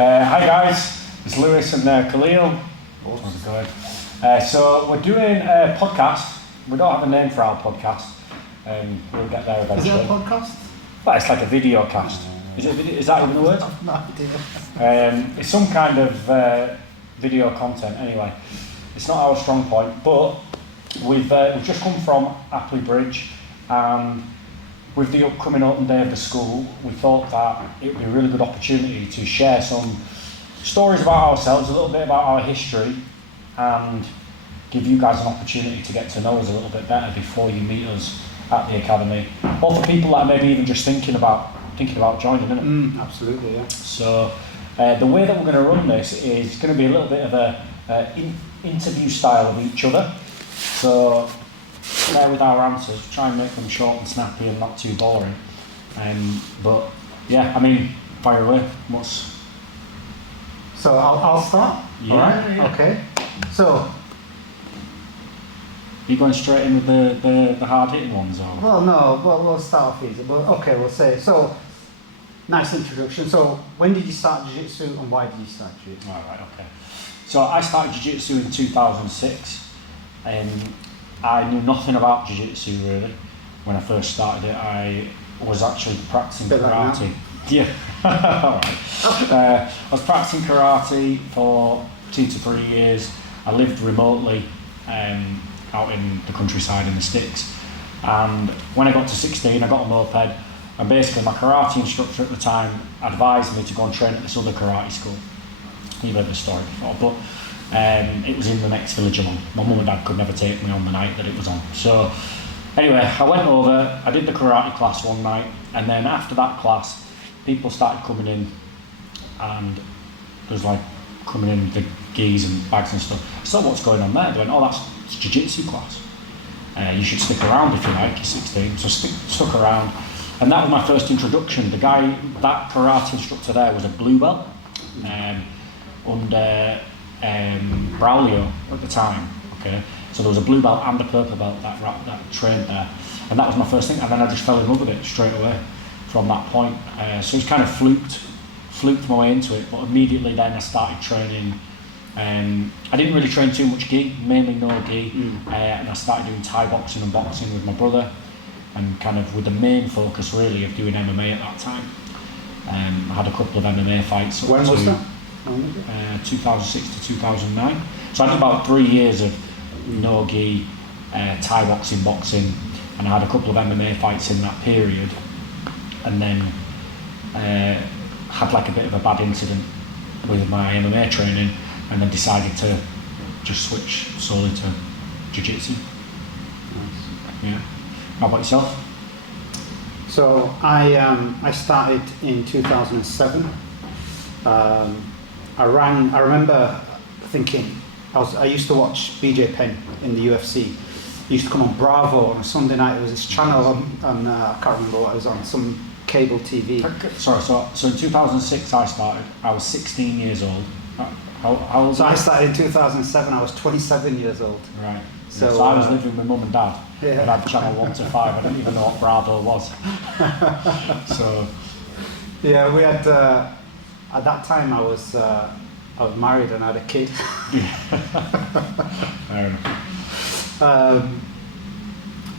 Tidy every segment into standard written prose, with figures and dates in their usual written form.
Hi guys, it's Lewis and Khalil. So we're doing a podcast. We don't have a name for our podcast. We'll get there eventually. Is it a podcast? Well, it's like a video cast. Is that even the word? No idea. It's some kind of video content anyway. It's not our strong point, but we've just come from Apperley Bridge, and with the upcoming open day of the school, we thought that it would be a really good opportunity to share some stories about ourselves, a little bit about our history, and give you guys an opportunity to get to know us a little bit better before you meet us at the academy, or for people that are maybe even just thinking about joining, isn't it? Absolutely, yeah. So the way that we're going to run this is going to be a little bit of a interview style of each other. So there with our answers, try and make them short and snappy and not too boring. But yeah, I mean, fire away. So I'll start. Yeah, all right. yeah. Okay. So. You going straight in with the hard hitting ones, or? Well, no. Well, we'll start off easy. But okay, we'll say so. Nice introduction. So, when did you start jiu-jitsu and why did you start jiu-jitsu? All right. Okay. So I started jiu-jitsu in 2006, and I knew nothing about jiu-jitsu really when I first started it. I was actually practicing karate. Like Yeah. Alright. I was practicing karate for 2 to 3 years. I lived remotely out in the countryside in the sticks. And when I got to 16, I got a moped. And basically my karate instructor at the time advised me to go and train at this other karate school. You've heard the story before, but it was in the next village along. My mum and dad could never take me on the night that it was on. So anyway, I went over, I did the karate class one night, and then after that class, people started coming in, and there was like coming in the gis and bags and stuff. I saw what's going on there. They went, oh, that's jiu-jitsu class. You should stick around if you like, you're 16. So stuck around, and that was my first introduction. The guy, that karate instructor there, was a blue belt under Braulio at the time. Okay, so there was a blue belt and a purple belt that trained there, and that was my first thing. And then I just fell in love with it straight away from that point. So it's kind of fluked my way into it, but immediately then I started training. I didn't really train too much gi, mainly no gi, and I started doing Thai boxing and boxing with my brother, and kind of with the main focus really of doing MMA at that time. I had a couple of MMA fights. When was that? 2006 to 2009. So I did about 3 years of no gi, Thai boxing, and I had a couple of MMA fights in that period, and then had like a bit of a bad incident with my MMA training, and then decided to just switch solely to jiu-jitsu. Nice. Yeah. How about yourself? So I started in 2007. I remember thinking, I used to watch BJ Penn in the UFC. He used to come on Bravo on a Sunday night. There was this channel on I can't remember what it was on, some cable TV. Sorry, so in 2006 I started. I was 16 years old. How old? So I started in 2007. I was 27 years old. Right. So, so I was living with mum and dad. Yeah. And I had channel 1 to 5. I didn't even know what Bravo was. So. Yeah, we had. At that time, I was married and I had a kid.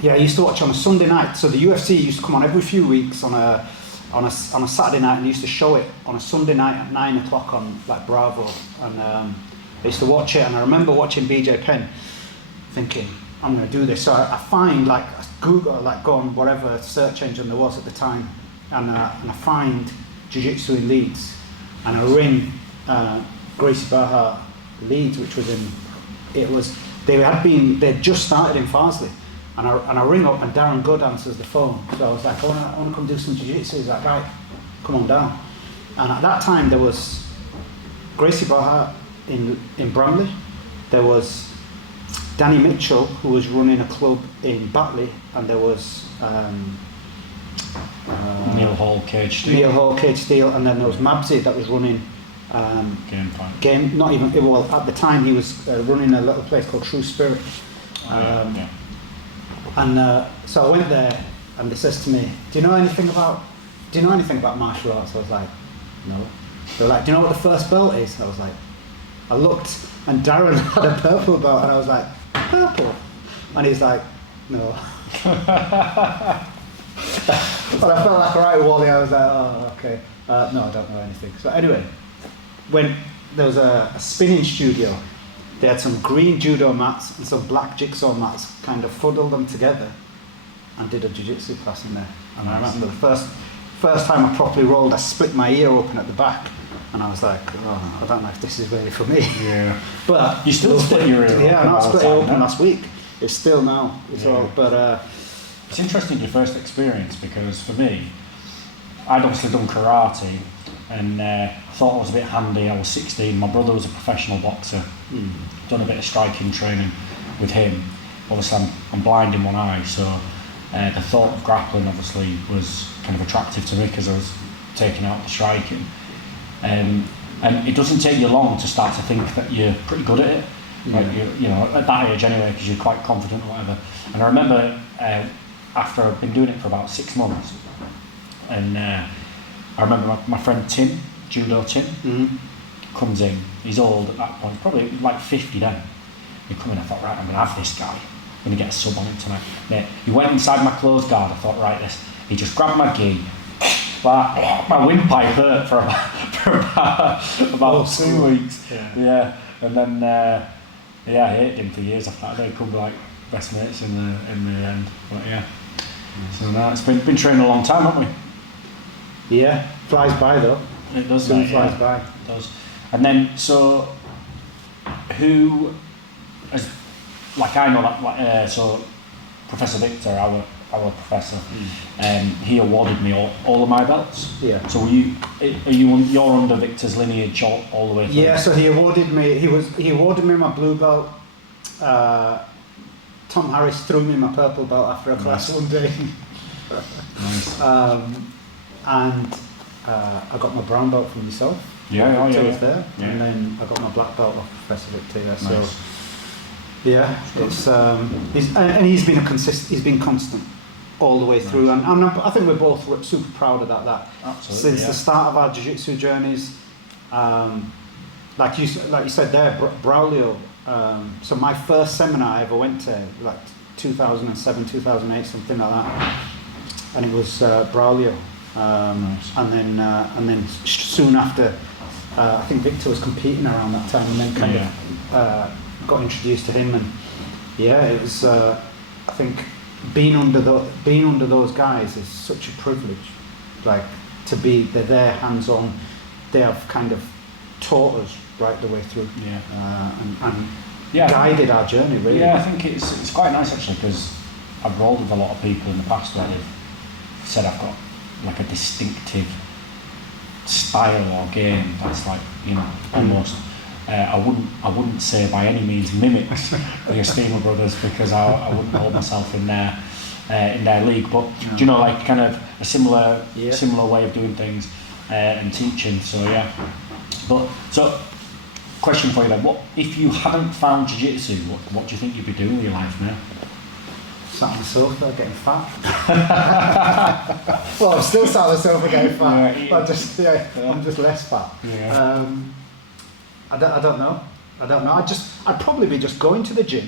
Yeah, I used to watch on a Sunday night. So the UFC used to come on every few weeks on a Saturday night, and they used to show it on a Sunday night at 9 o'clock on like Bravo. And I used to watch it, and I remember watching BJ Penn, thinking, I'm going to do this. So I find like Google, like go on whatever search engine there was at the time, and I find jiu-jitsu in Leeds, and I ring Gracie Barra Leeds, which was they'd just started in Farsley, and I ring up and Darren Good answers the phone. So I was like, I want to come do some jiu-jitsu. He's like, right, come on down. And at that time there was Gracie Barra in Bramley. There was Danny Mitchell, who was running a club in Batley, and there was Neil Hall Cage Steel, and then there was Mabsy that was running not even, well, at the time he was running a little place called True Spirit. And so I went there, and they says to me, do you know anything about martial arts? I was like, no. They were like, do you know what the first belt is? I was like, I looked, and Darren had a purple belt, and I was like, purple? And he's like, no. But I felt like a right Wally. I was like, oh, okay. No, I don't know anything. So anyway, when there was a spinning studio, they had some green judo mats and some black jigsaw mats, kind of fuddled them together and did a jiu-jitsu class in there. And I remember the first time I properly rolled, I split my ear open at the back. And I was like, oh, I don't know if this is really for me. Yeah. But you still split your ear open? Yeah, no, I split it open last week. It's still now. It's all, but it's interesting your first experience, because for me, I'd obviously done karate and thought I was a bit handy. I was 16. My brother was a professional boxer. Done a bit of striking training with him. Obviously, I'm blind in one eye, so the thought of grappling obviously was kind of attractive to me because I was taking out the striking. And it doesn't take you long to start to think that you're pretty good at it. Like you know, at that age anyway, because you're quite confident or whatever. And I remember after I've been doing it for about 6 months, and I remember my friend Tim, Judo Tim, comes in. He's old at that point, probably like 50 then. He come in, I thought, right, I'm going to have this guy. I'm going to get a sub on him tonight. Mate, he went inside my clothes guard. I thought, right, he just grabbed my gi. But my windpipe hurt for about 2 weeks. Yeah. And then I hated him for years after that. They come like best mates in the end. But yeah. So now it's been training a long time, haven't we? Yeah, flies by though. It does. Soon flies by. It does. And then so who has, like, I know that so Professor Victor, our professor, he awarded me all of my belts. Yeah. So you're under Victor's lineage all the way through? Yeah. So he awarded me my blue belt. Tom Harris threw me my purple belt after a class one day. Nice. And I got my brown belt from yourself. Yeah. Was there, yeah. And then I got my black belt off Professor Victor. Nice. So yeah, it's he's been constant all the way through, and I think we're both super proud of that. Absolutely, since the start of our jiu-jitsu journeys, like you said there, Braulio. So my first seminar I ever went to, like 2007, 2008, something like that, and it was Braulio. Nice. And then soon after, I think Victor was competing around that time, and then kind of got introduced to him, and it was. I think being under those guys is such a privilege, like they're there hands on. They have kind of taught us right the way through, and guided our journey really. Yeah, I think it's quite nice actually, because I've rolled with a lot of people in the past where they've said I've got like a distinctive style or game that's like, almost I wouldn't say by any means mimics the Esteemer brothers, because I wouldn't hold myself in their league, but like kind of a similar way of doing things and teaching. So question for you then, what if you hadn't found jiu-jitsu, what do you think you'd be doing with your life now? Sat on the sofa getting fat. Well, I'm still sat on the sofa getting fat, but I'm just less fat. I don't know. I'd probably be just going to the gym,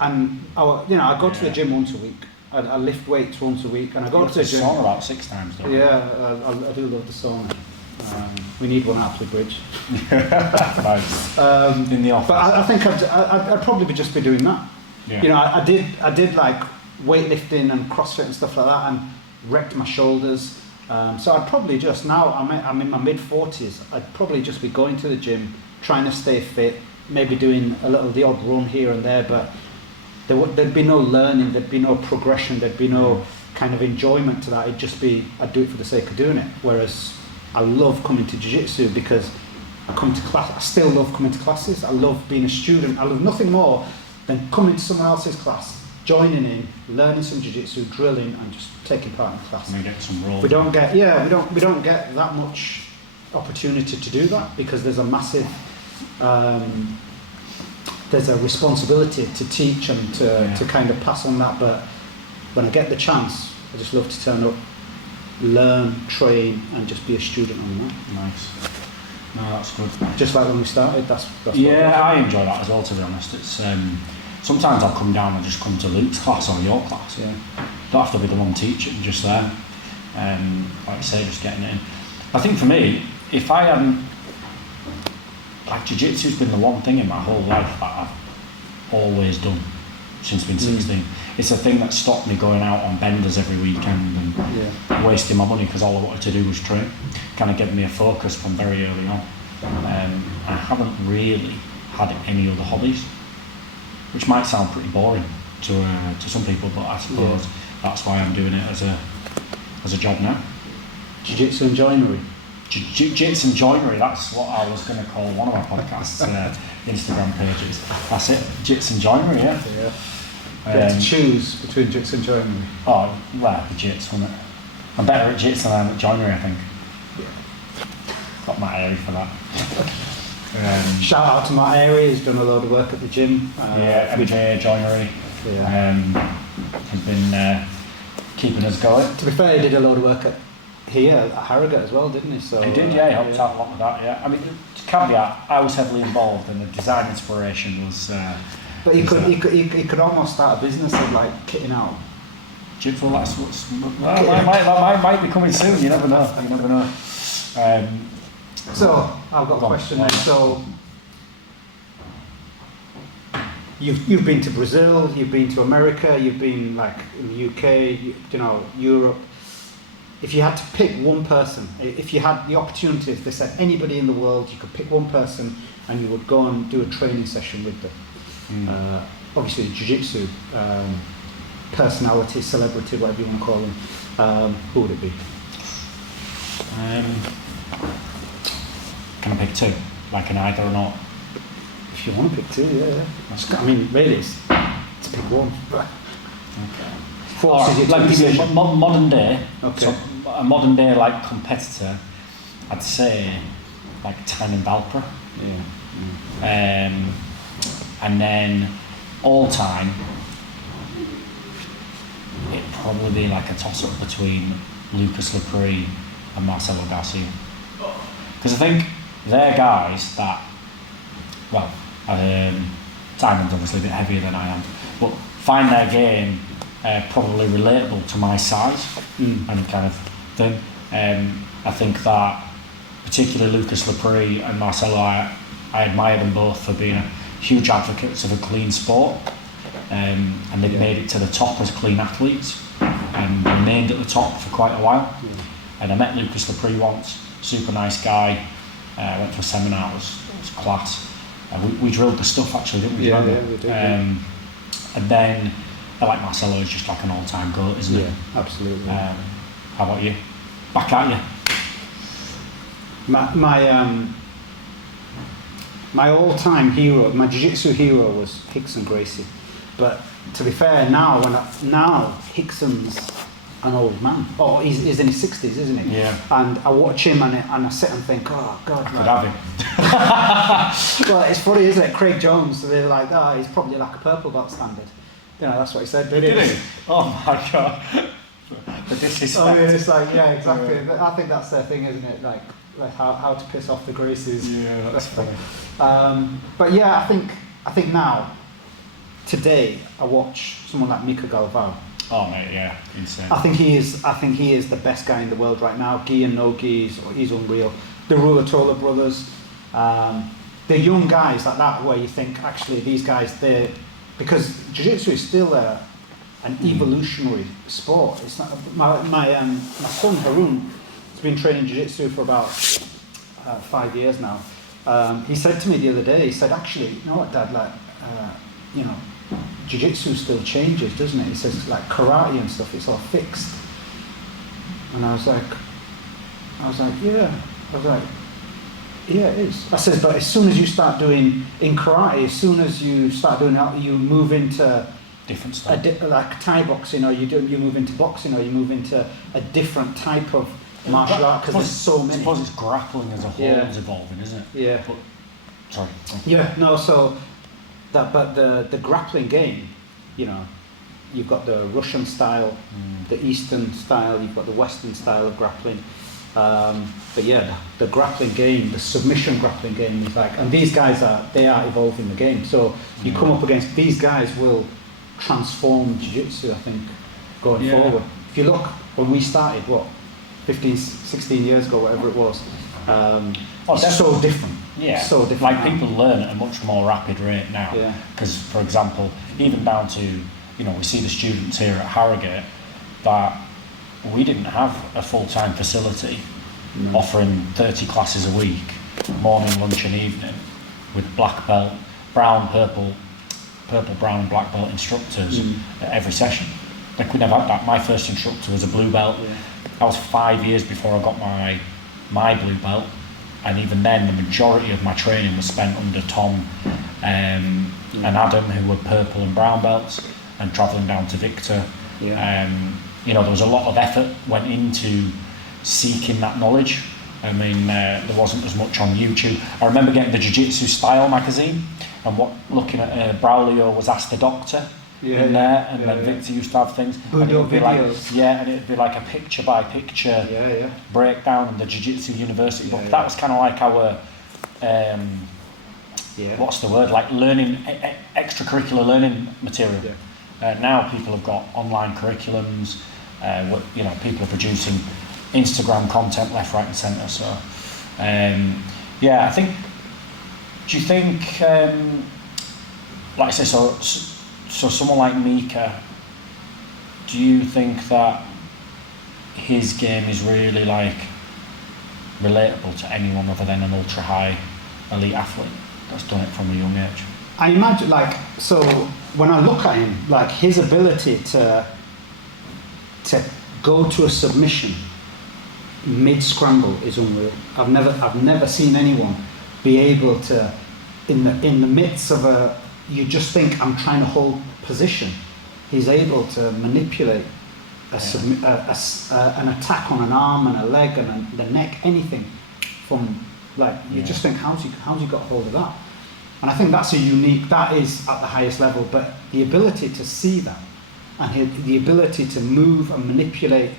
and I go to the gym once a week. I lift weights once a week, and I go to the gym. Sauna about 6 times, don't you? Yeah, I do love the sauna. We need one at Apperley Bridge. In the office. But I think I'd probably just be doing that. Yeah. I did like weightlifting and CrossFit and stuff like that, and wrecked my shoulders. So I'd probably just, now I'm in my mid-40s, I'd probably just be going to the gym, trying to stay fit, maybe doing the odd run here and there, but there'd be no learning, there'd be no progression, there'd be no kind of enjoyment to that. It'd just be, I'd do it for the sake of doing it. Whereas I love coming to jiu-jitsu because I come to class, I still love coming to classes, I love being a student, I love nothing more than coming to someone else's class, joining in, learning some jiu-jitsu, drilling, and just taking part in the class. And get some roll. We don't get that much opportunity to do that, because there's a massive there's a responsibility to teach and to kind of pass on that. But when I get the chance, I just love to turn up, learn, train, and just be a student on that. Nice. No, that's good. Just like when we started, that's yeah, I enjoy that as well, to be honest. It's sometimes I'll come down and just come to Luke's class or your class. Yeah. Don't have to be the one teaching, just there. Like you say, just getting it in. I think for me, if I hadn't, like, jiu-jitsu's been the one thing in my whole life that I've always done since being 16. It's a thing that stopped me going out on benders every weekend and wasting my money, because all I wanted to do was train. Kind of gave me a focus from very early on. I haven't really had any other hobbies, which might sound pretty boring to some people, but I suppose that's why I'm doing it as a job now. Jiu-jitsu and joinery. Jiu-jitsu and joinery, that's what I was going to call one of my podcasts, Instagram pages. That's it, jiu-jitsu and joinery, yeah. You have to choose between jiu-jitsu and joinery. Oh, well, jiu-jitsu, isn't it? I'm better at jiu-jitsu than I am at joinery, I think. Got my area for that. Shout out to Matt Airy, he's done a load of work at the gym. MJ joinery. He's been keeping us going. To be fair, he did a load of work here at Harrogate as well, didn't he? So he did, yeah, he helped out a lot with that, yeah. I mean, caveat, I was heavily involved and the design inspiration was... but he could almost start a business of like kitting out. Well, that's what's... that might be coming soon, you never know. So, I've got a question then. So, you've been to Brazil, you've been to America, you've been like in the UK, Europe. If you had to pick one person, if you had the opportunity, if they said anybody in the world, you could pick one person and you would go and do a training session with them. Obviously, jiu-jitsu, personality, celebrity, whatever you want to call them, who would it be? Can I pick two? Like an either or not? If you want to pick two, yeah. I mean, really, it's pick one. Okay. Like modern day. Okay. So a modern day like competitor, I'd say like Tynan Balpra. Yeah. And then all time, it'd probably be like a toss up between Lucas Lepre and Marcelo Garcia. Because I think they're guys that, well, Tynan's obviously a bit heavier than I am, but find their game probably relatable to my size and kind of thing. I think that particularly Lucas Lepre and Marcelo, I admire them both for being huge advocates of a clean sport, and they've made it to the top as clean athletes and remained at the top for quite a while. And I met Lucas Lepre once, super nice guy. Went to a seminar, it was class. We drilled the stuff actually, didn't we? Yeah, we did. And then I like Marcelo, is just like an all-time GOAT, isn't it? Yeah, absolutely. How about you? Back at you. My all-time hero, my jiu-jitsu hero was Rickson Gracie. But to be fair, now Rickson's an old man. Oh, he's in his 60s, isn't he? Yeah. And I watch him and I sit and think, oh God. I could have him. Well, it's funny, isn't it? Craig Jones, so they're like, he's probably like a purple belt standard. That's what he said, didn't he? Oh my God. The disrespect. I mean, it's like, yeah, exactly. Yeah. I think that's their thing, isn't it? Like how to piss off the Gracies. Yeah, that's funny. But yeah, I think now, today, I watch someone like Mika Galvao. Oh mate, yeah, insane. I think he is the best guy in the world right now. Gi and no gi, he's unreal. The Ruatola brothers, the young guys like that, where you think actually these guys, because jiu-jitsu is still an evolutionary sport. It's not my son Harun has been training jiu-jitsu for about 5 years now. He said to me the other day, he said, actually, you know what, Dad, like jiu-jitsu still changes, doesn't it? He says, like karate and stuff, it's all fixed. And I was like, yeah. Yeah, it is. I said, but as soon as you start doing in karate, as soon as you start doing that, you move into different stuff, like Thai boxing, or you move into boxing, or you move into a different type of martial art, because there's so many. I suppose it's grappling as a whole is evolving, isn't it? Yeah. But, sorry. Yeah. No. So that, but the grappling game, you've got the Russian style, the Eastern style, you've got the Western style of grappling. But yeah, the grappling game, the submission grappling game is like, and these guys are evolving the game. So you come up against these guys will transform jiu-jitsu, I think, going forward. If you look, when we started, 15, 16 years ago, whatever it was, it's so different. Yeah, so different. Like people learn at a much more rapid rate now. Because, for example, even down to, we see the students here at Harrogate that we didn't have a full-time facility offering 30 classes a week, morning, lunch and evening, with black belt, brown, purple, brown and black belt instructors at every session. Like we never had that. My first instructor was a blue belt. That was 5 years before I got my blue belt. And even then, the majority of my training was spent under Tom and Adam, who were purple and brown belts, and travelling down to Victor. There was a lot of effort went into seeking that knowledge. I mean, there wasn't as much on YouTube. I remember getting the Jiu-Jitsu Style magazine, and looking at Braulio was Ask the Doctor in there, and then Victor used to have things. And it would be and it'd be like a picture by picture breakdown in the Jiu-Jitsu University book. That was kind of like our what's the word? Like learning, extracurricular learning material. Now people have got online curriculums. People are producing Instagram content left, right, and centre. So, I think. Do you think, like I say, so someone like Mika, do you think that his game is really like relatable to anyone other than an ultra high elite athlete that's done it from a young age? I imagine, so when I look at him, like his ability to go to a submission mid scramble is unreal. I've never seen anyone be able to, in the midst of you just think I'm trying to hold position, he's able to manipulate an attack on an arm and a leg and the neck, anything from you just think how's he got hold of that? And I think that is at the highest level, but the ability to see that and the ability to move and manipulate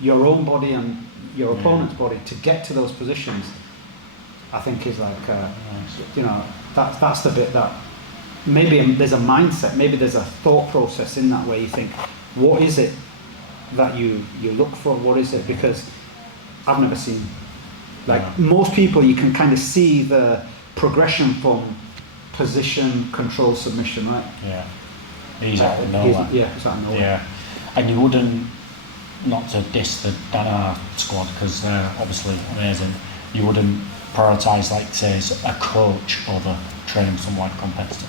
your own body and your opponent's body to get to those positions, I think is that's the bit that maybe there's a mindset, maybe there's a thought process in that where you think, what is it that you look for? What is it? Because I've never seen, most people, you can kind of see the progression from position, control, submission, right? Yeah. He's out of nowhere. He's out of nowhere. Yeah. And you wouldn't, not to diss the Dana squad because they're obviously amazing, you wouldn't prioritise, say, a coach over training someone like a competitor?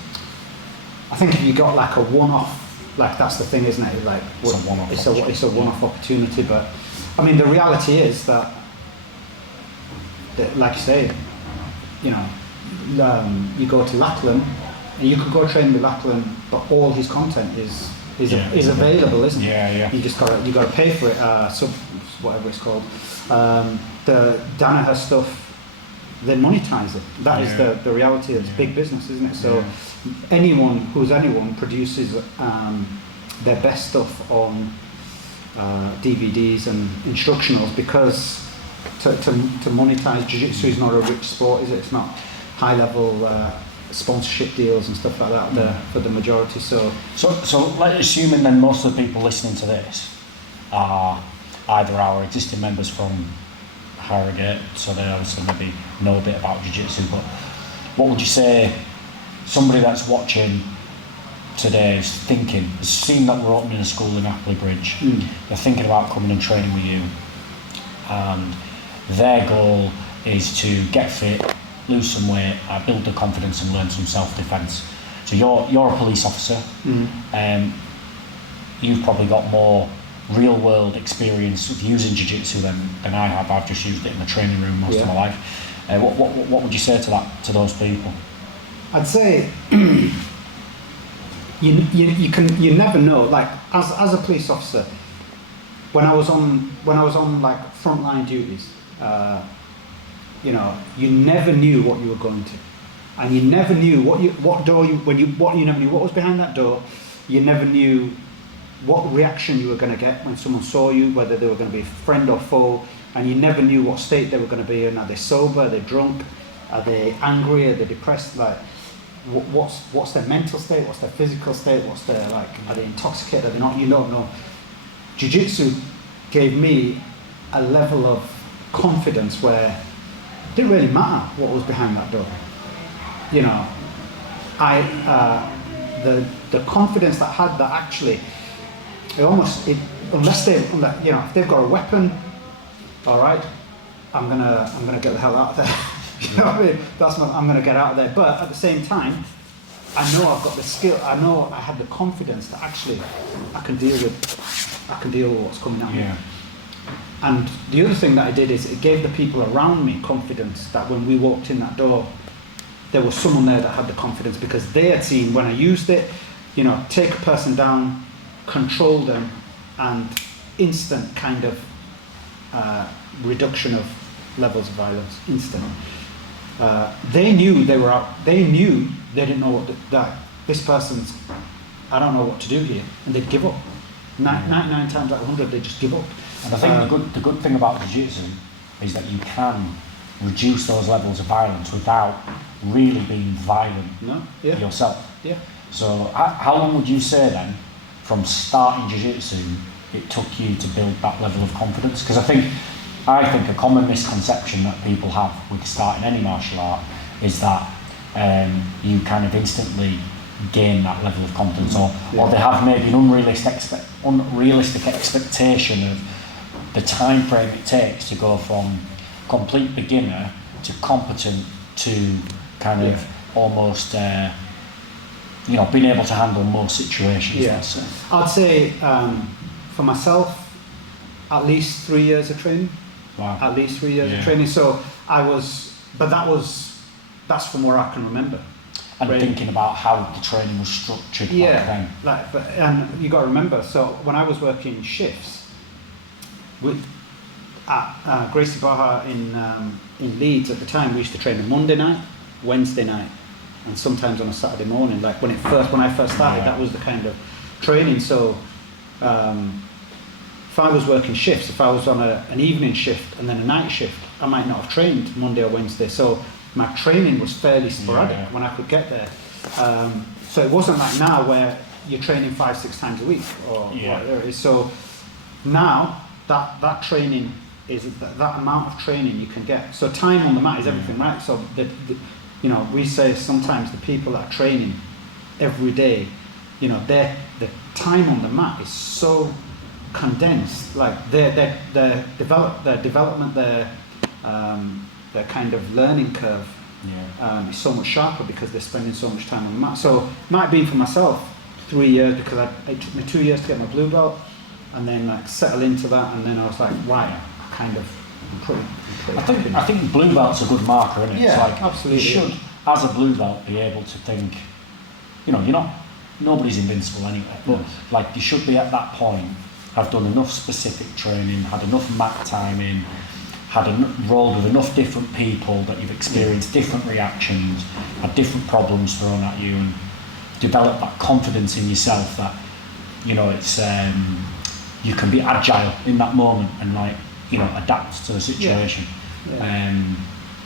I think if you got a one-off, that's the thing, isn't it? It's a one-off. It's a one-off opportunity, but I mean the reality is that like you say, you go to Lachlan and you could go train with Lachlan, but all his content is available, isn't it? Yeah. You got to pay for it. Whatever it's called. The Danaher stuff, they monetize it. That is the reality. It's big business, isn't it? So anyone produces their best stuff on DVDs and instructionals because to monetize jiu-jitsu is not a rich sport, is it? It's not high level sponsorship deals and stuff like that for the majority. So like, assuming then most of the people listening to this are either our existing members from Harrogate, so they obviously maybe know a bit about jiu-jitsu, but what would you say somebody that's watching today is thinking, has seen that we're opening a school in Apperley Bridge, they're thinking about coming and training with you, and their goal is to get fit, lose some weight, build their confidence and learn some self-defence. So you're a police officer, you've probably got more real-world experience with using jiu-jitsu than I have. I've just used it in the training room most of my life. What would you say to those people? I'd say you never know. As a police officer, when I was on frontline duties, you never knew what you were going to, and you never knew what was behind that door. You never knew what reaction you were going to get when someone saw you, whether they were going to be a friend or foe, and you never knew what state they were going to be in. Are they sober? Are they drunk? Are they angry? Are they depressed? Like, what's their mental state? What's their physical state? What's their, like, are they intoxicated? Are they not? You don't know. Jiu-Jitsu gave me a level of confidence where it didn't really matter what was behind that door. You know, the confidence that I had, that actually, unless if they've got a weapon, all right, I'm gonna get the hell out of there. You know what I mean? I'm gonna get out of there. But at the same time, I know I've got the skill. I know I had the confidence that actually I can deal with what's coming at me. And the other thing that I did is it gave the people around me confidence that when we walked in that door, there was someone there that had the confidence, because they had seen when I used it, you know, take a person down, control them, and instant kind of reduction of levels of violence, instant. They knew they were out. They knew they didn't know that this person's, I don't know what to do here, and they'd give up. 99 times out of 100, they just give up. And I think the good thing about Jiu-Jitsu is that you can reduce those levels of violence without really being violent yourself. Yeah. So how long would you say then, from starting Jiu-Jitsu, it took you to build that level of confidence? Because I think a common misconception that people have with starting any martial art is that you kind of instantly gain that level of confidence, or they have maybe an unrealistic expectation of the time frame it takes to go from complete beginner to competent to kind of almost being able to handle most situations. I'd say for myself, at least 3 years of training. Wow. At least 3 years of training. So that's from where I can remember. And thinking about how the training was structured back then. And you got to remember, so when I was working shifts at Gracie Barra in Leeds at the time, we used to train on Monday night, Wednesday night, and sometimes on a Saturday morning. Like when I first started, that was the kind of training. So if I was working shifts, if I was on an evening shift and then a night shift, I might not have trained Monday or Wednesday. So my training was fairly sporadic when I could get there. So it wasn't like now where you're training 5-6 times a week or whatever it is. So now that training is that amount of training you can get. So time on the mat is everything, right? So we say sometimes the people that are training every day, you know, the time on the mat is so condensed. Like their development, their kind of learning curve is so much sharper because they're spending so much time on the mat. So it might be for myself 3 years, because it took me 2 years to get my blue belt, and then like settle into that, and then I was like, right, I'm pretty I think blue belt's a good marker, isn't it? Yeah, it's like, absolutely. You should, as a blue belt, be able to think, you know, nobody's invincible anyway, but like you should be at that point, have done enough specific training, had enough mat time in, rolled with enough different people that you've experienced different reactions, had different problems thrown at you, and develop that confidence in yourself that, you know, it's you can be agile in that moment and, like, you know, adapt to the situation.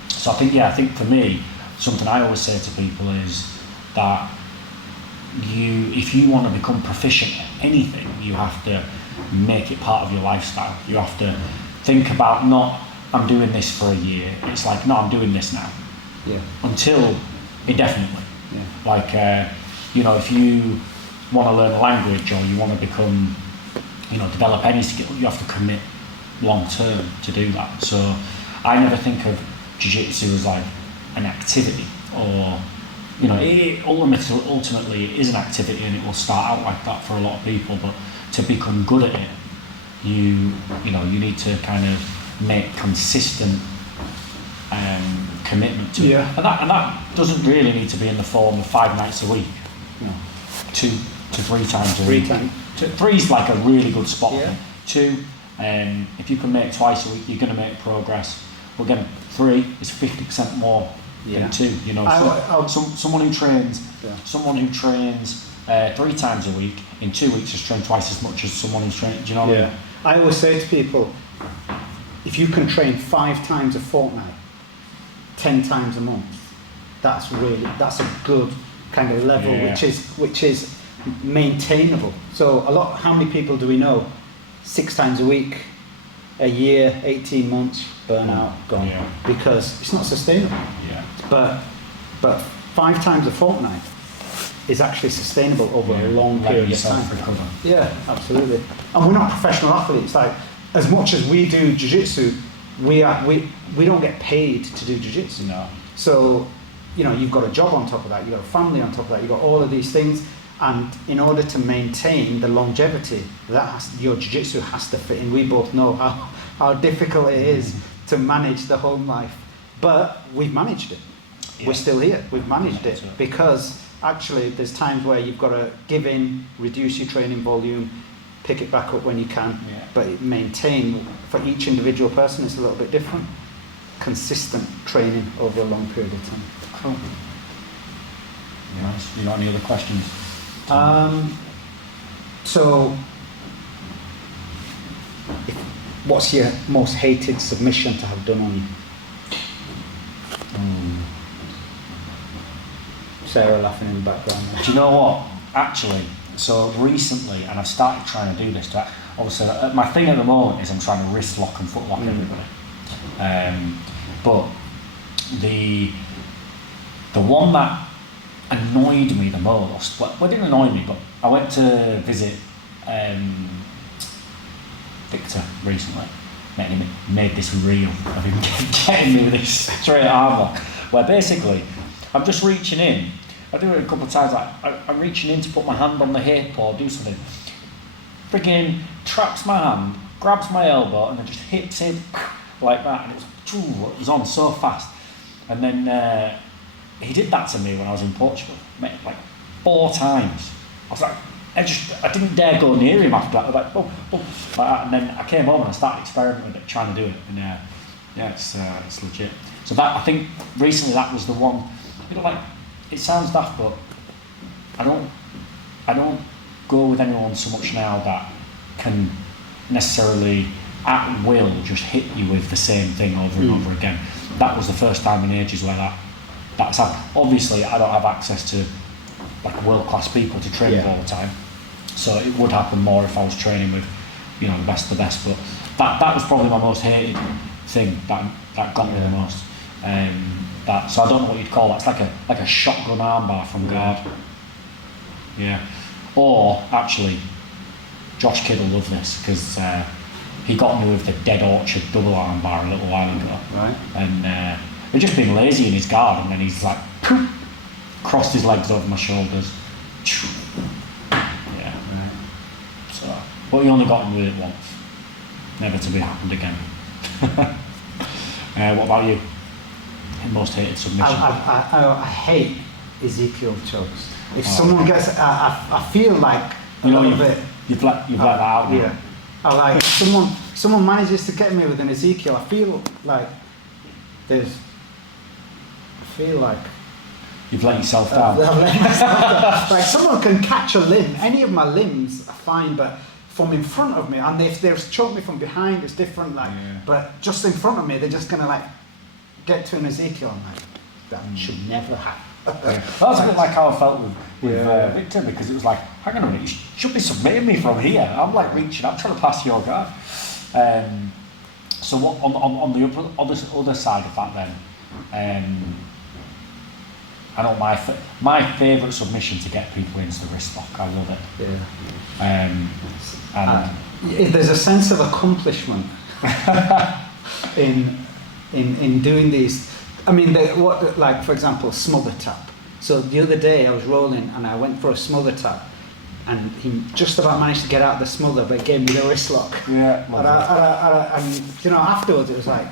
So I think for me, something I always say to people is that if you want to become proficient at anything, you have to make it part of your lifestyle. You have to think about not, I'm doing this for a year. It's like, no, I'm doing this now. Until indefinitely. Like, you know, if you want to learn a language or you want to become, you know, develop any skill, you have to commit long term to do that. So I never think of Jiu-Jitsu as like an activity, or, you know, it ultimately it is an activity, and it will start out like that for a lot of people, but to become good at it, you need to kind of make consistent commitment to it. And that doesn't really need to be in the form of 5 nights a week. 2 to 3 times a week. 3's like a really good spot. 2, if you can make twice a week, you're going to make progress. But again, 3 is 50% more than 2. You know, someone who trains 3 times a week. In 2 weeks, just train twice as much as someone who's training. Do you know what I mean? I always say to people, if you can train 5 times a fortnight, 10 times a month, that's a good kind of level, which is maintainable. So how many people do we know? 6 times a week, a year, 18 months, burnout, gone, because it's not sustainable. But 5 times a fortnight is actually sustainable over a long period of time. Recover. Yeah, absolutely. And we're not professional athletes. Like, as much as we do jiu-jitsu, we don't get paid to do jiu-jitsu. No. So, you've got a job on top of that, you've got a family on top of that, you've got all of these things, and in order to maintain the longevity, your jiu-jitsu has to fit in. We both know how difficult it is to manage the home life, but we've managed it. We're still here. We've managed it because actually there's times where you've got to give in, reduce your training volume, pick it back up when you can, but maintain. For each individual person, it's a little bit different. Consistent training over a long period of time. Cool. Nice. You got any other questions? So, what's your most hated submission to have done on you? Sarah laughing in the background. Do you know what? Actually, so recently, and I've started trying to do this. Obviously, my thing at the moment is I'm trying to wrist lock and foot lock everybody. But the one that annoyed me the most, well, it didn't annoy me, but I went to visit Victor recently. Made this reel of him getting me with this straight arm lock, where basically I'm just reaching in. I do it a couple of times, like I'm reaching in to put my hand on the hip or do something. Friggin' traps my hand, grabs my elbow, and then just hits it like that, and it was on so fast. And then he did that to me when I was in Portugal, like 4 times. I was like, I didn't dare go near him after that. I was like, like that. And then I came home and I started experimenting with it, trying to do it, and it's legit. So that, I think recently that was the one. Like, it sounds daft, but I don't go with anyone so much now that can necessarily at will just hit you with the same thing over and over again. That was the first time in ages where that's happened. Obviously, I don't have access to like world-class people to train with all the time, so it would happen more if I was training with, the best of the best. But that was probably my most hated thing that got me the most. So I don't know what you'd call that. It's like a shotgun armbar from guard. Yeah. Or actually, Josh Kidd will love this because he got me with the Dead Orchard double armbar a little while ago. Right. And he'd just been lazy in his guard, and then he's like crossed his legs over my shoulders. Yeah. Right. So, but he only got me with it once. Never to be happened again. What about you? Most hated submission? I hate Ezekiel chokes. If someone gets, I feel like a little bit. You've let that out now. Yeah. I like someone manages to get me with an Ezekiel. I feel like you've let yourself down. I've let myself down. Like, someone can catch a limb. Any of my limbs are fine, but from in front of me, and if they've choked me from behind, it's different. But just in front of me, they're just gonna get to an Ezekiel. I'm like, that should never happen. That's a bit like how I felt with Victor, because it was like, hang on a minute, you should be submitting me from here. I'm like reaching up, trying to pass your guard. So what on the other side of that then, I know my favourite submission to get people into the wrist lock. I love it. Yeah. There's a sense of accomplishment in doing these. I mean, like for example, smother tap. So the other day I was rolling and I went for a smother tap, and he just about managed to get out of the smother, but it gave me the wrist lock. Yeah. And afterwards it was like,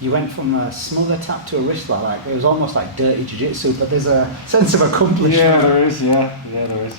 you went from a smother tap to a wrist lock. Like, it was almost like dirty jiu-jitsu, but there's a sense of accomplishment. Yeah, there is. Yeah, there is.